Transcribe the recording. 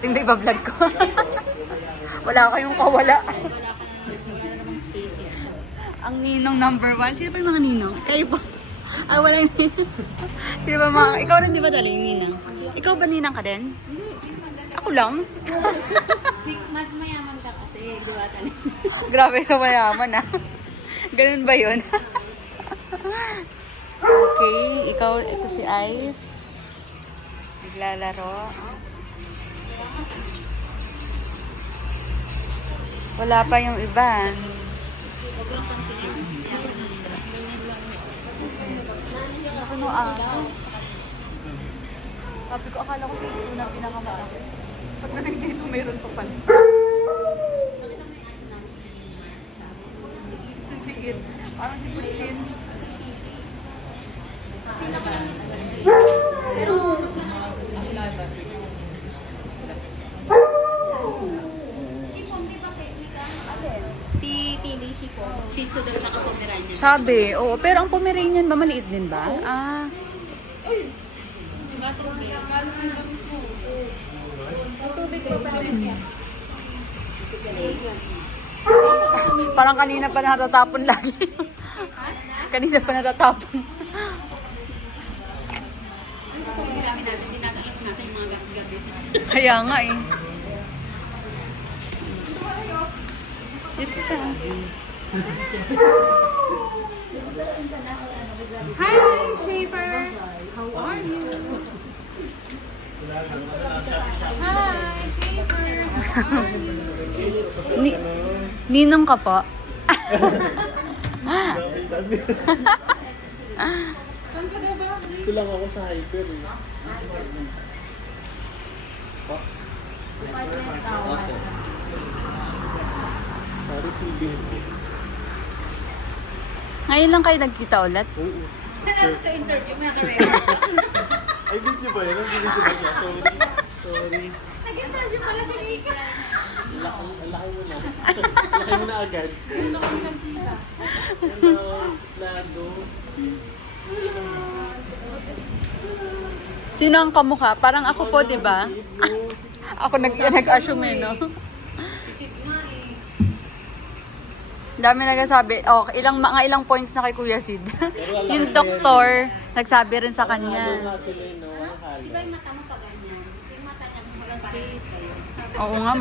Hindi iba-vlog ko. Wala kayong kawala. Wala namang space yan. Ang ninong number 1. Sino pa yung mga ninong? Kayo po. Ah, wala yung ninong. Sino ba mga... Ikaw rin di ba dali yung ninang? Ikaw ba ninang ka din? Ako lang. Mas mayaman ka kasi, di ba tali? Grabe, so mayaman ah. Ganun ba yun? Okay, ikaw, ito si Ice. Naglalaro. Wala pa yung iba. Ano sabi ko, akala ko sa school na pinakamalaki. Pagdating dito, mayroon pa pala. Nakita mo yung aso namin sa amin? Sindigit. Parang si Butchin. Si Titi. Sila pa lang ito. Pero mas malaki. Sila ba? Shipong, di ba technica? Si Tilly Shipong. Shih Tzu daw tsaka Pomeranian. Sabi, oo. Pero ang Pomeranian ba, maliit din ba? Ah. Diba tubig? Tubig ko pa rin. Parang kanina pa natatapon lagi. Kanina pa natatapon. Gusto mo namin natin, hindi natin alam kung nasa yung mga gabi. Kaya nga eh. Ito siya. Hi, Schaefer. How are you? Hi, Schaefer. How are you? Ninong ka po. Saan ka daw ba? Ito lang ako sa hyper eh. Okay. Sorry, silbihin ko. Ngayon lang kayo nagkita ulit. Oo. Nanato to interview, mga karera. Ay, video ba yan? Video ba yan? Sorry. Sorry. Nag-interview pala si Mika. Ang laki mo na. Ang laki mo na agad. Hindi na kami nagkita. Hello, Lado. Sino ang kamukha? Parang ako po, di ba? Ako nag-assume eh, no? Sisip nga eh. Dami nagsasabi, oh, ilang points na kay Kuya Sid. Yung doktor, nagsabi rin sa Ano kanya. nga sila, no? Ang Di ba yung mata mo pa ganyan? Yung mata niya, parang parehas kayo. Oo nga, ma'am.